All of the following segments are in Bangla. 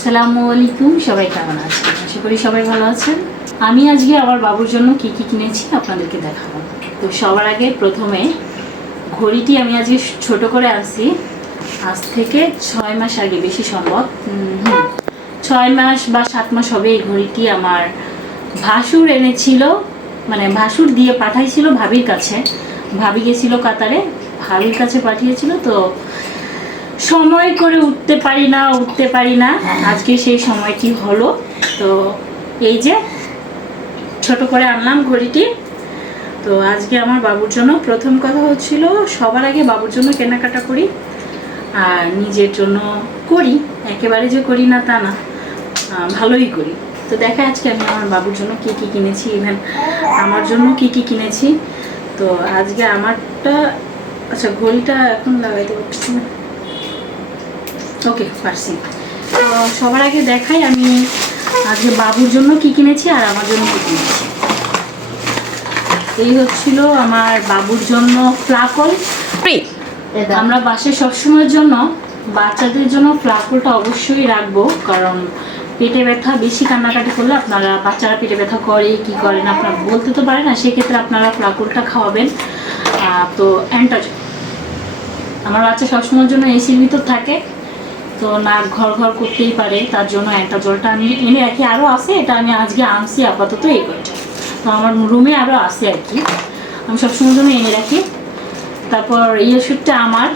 আসসালামু আলাইকুম, সবাই কেমন আছেন? আশা করি সবাই ভালো আছেন। আমি আজকে আমার বাবুর জন্য কি কি কিনেছি আপনাদেরকে দেখাবো। তো সবার আগে প্রথমে ঘড়িটি আমি আজকে ছোট করে আনছি, আজ থেকে 6 মাস আগে, বেশি সম্ভব 6 মাস বা 7 মাস হবে। এই ঘড়িটি আমার ভাসুর এনেছিল, মানে ভাসুর দিয়ে পাঠাইছিল ভাবির কাছে। ভাবি গেছিল কাতারে, ভাবির কাছে পাঠিয়েছিল। তো সময় করে উঠতে পারি না, আজকে সেই সময়টি হলো। তো এই যে ছোট করে আনলাম ঘড়িটি। তো আজকে আমার বাবুর জন্য প্রথম কথা হচ্ছিল, সবার আগে বাবুর জন্য কেনাকাটা করি আর নিজের জন্য করি, একেবারে যে করি না তা না, ভালোই করি। তো দেখা আজকে আমি আমার বাবুর জন্য কি কি কিনেছি, ইভেন আমার জন্য কি কি কিনেছি। তো আজকে আমারটা, আচ্ছা ঘড়িটা এখন লাগাইতে পারছি না, ওকে পারছি। তো সবার আগে দেখাই আমি আজকে বাবুর জন্য কি কিনেছি আর আমার জন্য কি কিনেছি। এই হচ্ছিল আমার বাবুর জন্য ফ্লাকল। আমরা বাসায় সবসময়ের জন্য বাচ্চাদের জন্য ফ্লাকলটা অবশ্যই রাখবো, কারণ পেটে ব্যথা বেশি কান্নাকাটি করলে আপনারা, বাচ্চারা পেটে ব্যথা করে কি করে না আপনারা বলতে তো পারে না, সেক্ষেত্রে আপনারা ফ্লাকলটা খাওয়াবেন। তো অ্যান্টাজল, আমার বাচ্চা সবসময়ের জন্য এসির ভিতর থাকে, তো নাক ঘর ঘর করতেই পারে, তার জন্য অ্যান্টাজলটা আমি এনে রাখি। আরও আছে, এটা আমি আজকে আনছি আপাতত এই কয়টা। তো আমার রুমে আরও আছে আর কি, আমি সবসময়ের জন্য এনে রাখি। তারপর এই ওষুধটা আমার,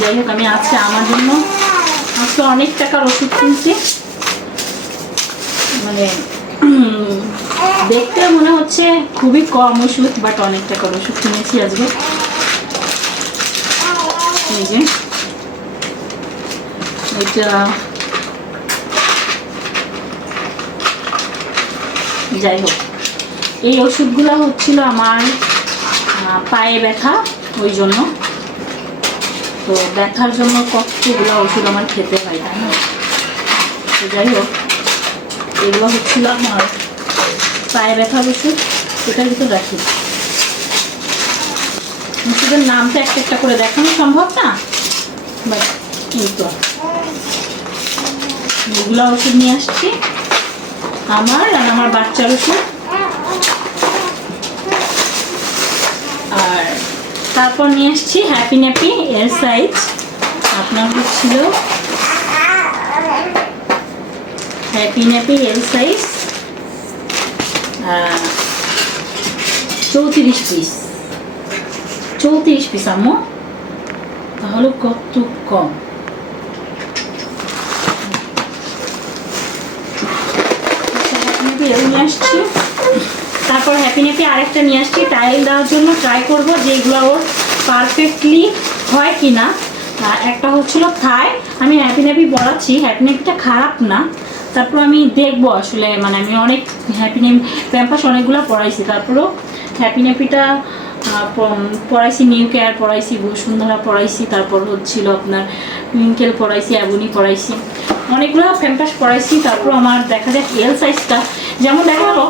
যাই হোক আমি আজকে আমার জন্য আজকে অনেক টাকার ওষুধ কিনছি। মানে দেখতে মনে হচ্ছে খুবই কম ওষুধ, বাট অনেক টাকার ওষুধ কিনেছি আজকে। এই যে এটা, যাই হোক এই ওষুধগুলো হচ্ছিল আমার পায়ে ব্যথা, ওই জন্য। তো ব্যথার জন্য কতগুলো ওষুধ আমার খেতে হয়, তাই না? তো যাই হোক এগুলো হচ্ছিল আমার পায়ে ব্যথার ওষুধ, এটার ভিতর রাখি। ওষুধের নামটা একটা একটা করে দেখানো সম্ভব না, বাট এই তো এগুলো ওষুধ নিয়ে আসছি আমার আর আমার বাচ্চার ওষুধ। আর তারপর নিয়ে আসছি হ্যাপি ন্যাপি এর সাইজ, আপনার হচ্ছিল happy nappy L size 34 piece. 34 piece আম্মু, তাহলে কত কম। নিয়ে আসছি। তারপর হ্যাপি ন্যাপি আরেকটা নিয়ে আসছি টাইল দেওয়ার জন্য, ট্রাই করবো যে এগুলো ওর পারফেক্টলি হয় কি না। একটা হচ্ছিল থাই, আমি হ্যাপি ন্যাপি পড়াচ্ছি, হ্যাপি ন্যাপিটা খারাপ না। তারপর আমি দেখবো আসলে, মানে আমি অনেক হ্যাপি ন্যাপি প্যাম্পাস অনেকগুলো পড়াইছি, তারপরেও হ্যাপি ন্যাপিটা পড়াইছি, নিউ কেয়ার পড়াইছি, বসুন্ধরা পড়াইছি, তারপর হচ্ছিল আপনার টুইঙ্কেল পড়াইছি, অ্যাবনি পড়াইছি, অনেকগুলো প্যাম্পাস পড়াইছি। তারপর আমার দেখা যায় এল সাইজটা, যেমন দেখা গেলো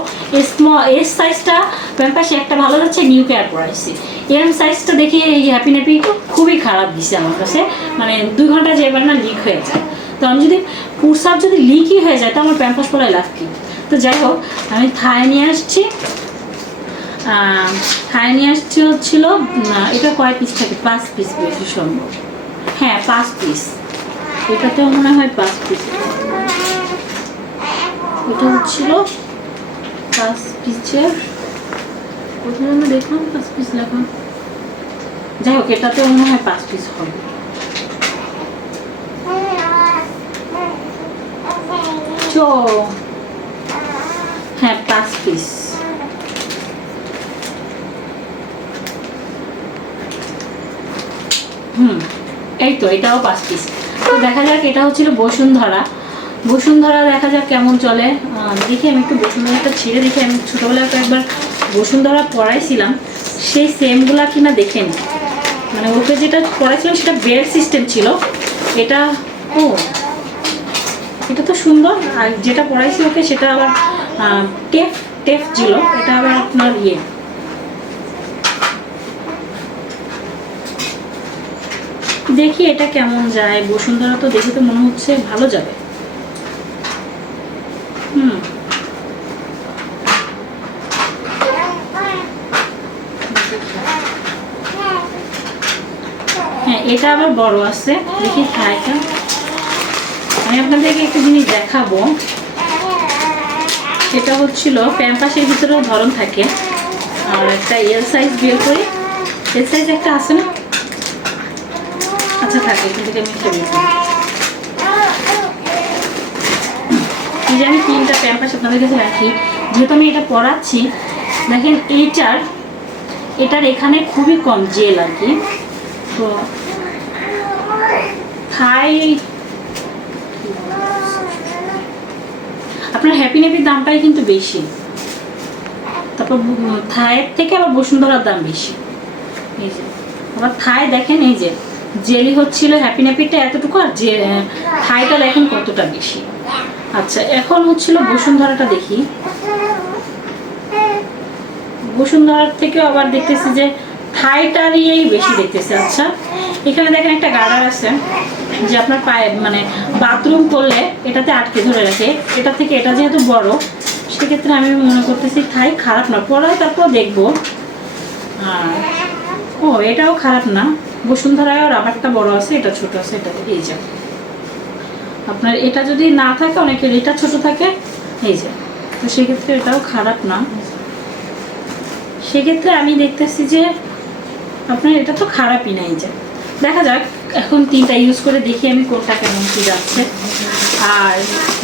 এস সাইজটা প্যাম্পাসে একটা ভালো যাচ্ছে, নিউ কেয়ার পড়াইছি। এম সাইজটা দেখি এই হ্যাপি ন্যাপি খুবই খারাপ দিছে আমার কাছে, মানে 2 ঘন্টা যেবার না লিক হয়ে যায়। তো আমি যদি পুরসাপ যদি লিকই হয়ে যায় তো আমার প্যাম্পাস পড়ায় লাভ কি। তো যাই হোক আমি থাই নিয়ে আসছি। থাই নিয়ে আসছি হচ্ছিল, এটা কয় পিস থাকে, 5 পিস বেশি সম্ভব, হ্যাঁ 5 পিস। এটাতেও মনে হয় 5 পিস, এটা হচ্ছিল 5 পিসের, কোথায় আমি দেখলাম 5 পিস লেখা, যাই হোক এটাতেও মনে হয় 5 পিস হবে। হ্যাঁ 5 পিস। এই তো এটাও 5 পিস। তো দেখা যাক, এটা হচ্ছিল বসুন্ধরা। বসুন্ধরা দেখা যাক কেমন চলে, দেখি আমি একটু বসুন্ধরাটা ছেড়ে দেখি। আমি ছোটোবেলায় একবার বসুন্ধরা পড়াইছিলাম, সেই সেমগুলা কিনা দেখে নি, মানে ওকে যেটা পড়াইছিলাম সেটা বেল্ট সিস্টেম ছিল, এটা এটা তো সুন্দর। আর যেটা পড়াইছি ওকে সেটা আবার টেপ ছিল, এটা আবার আপনার ইয়ে দেখি এটা কেমন যায়। বসুন্ধরা তো দেখে তো মনে হচ্ছে ভালো যাবে, হ্যাঁ, এটা আবার বড় আছে, দেখি থাইটা। আমি আপনাদেরকে একটা জিনিস দেখাবো, এটা হচ্ছিল প্যাম্পাসের ভিতরেও ধরন থাকে, আর একটা এল সাইজ বের করি, এল সাইজ একটা আছে না, আচ্ছা থাকে, এখান থেকে আমি ফেলে দিই। এই যে আমি 3টা প্যাম্পাস আপনাদের কাছে রাখি, যেহেতু আমি এটা পরাচ্ছি। দেখেন এটার এখানে খুবই কম জেল আর কি, তো থাই আপনার হ্যাপি নেপির দামটাই কিন্তু বেশি, তারপর থাইয়ের থেকে আবার বসুন্ধরার দাম বেশি। এই যে আবার থাই দেখেন, এই যে জেলি হচ্ছিল হ্যাপি নেপিটা এতটুকু, আর যে থাইটা দেখেন কতটা বেশি। আচ্ছা, এখন হচ্ছিল বসুন্ধরাটা দেখি। বসুন্ধরার থেকেও আবার দেখতেছি যে থাইটারই বেশি দেখতেছে। আচ্ছা, এখানে দেখেন একটা গার্ডার আছে, যে আপনার পায়ে মানে বাথরুম করলে এটাতে আটকে ধরে রাখে। এটা থেকে এটা যেহেতু বড়, সেক্ষেত্রে আমি মনে করতেছি থাই খারাপ না, পরে তারপর দেখবো। আর ও, এটাও খারাপ না, বসুন্ধরায় রাবারটা বড় আছে, এটা ছোট আছে। এটা এই যে আপনার এটা যদি না থাকে, অনেকের এটা ছোট থাকে, এই যে, তো সেক্ষেত্রে এটাও খারাপ না। সেক্ষেত্রে আমি দেখতেছি যে আপনার এটা তো খারাপই না। এই যে দেখা যাক, এখন 3টা ইউজ করে দেখি আমি কোনটা কেমন কি যাচ্ছে। আর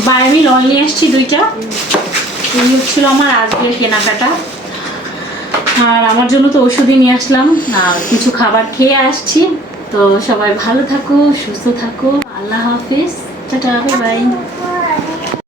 বায়ামি লল নিয়ে এসছি 2টা, এই হচ্ছিল আমার আজকের কেনাকাটা। আর আমার জন্য তো ওষুধই নিয়ে আসলাম, আর কিছু খাবার খেয়ে আসছি। তো সবাই ভালো থাকো, সুস্থ থাকো, আল্লাহ হাফিজ, টাটা, বাই বাই।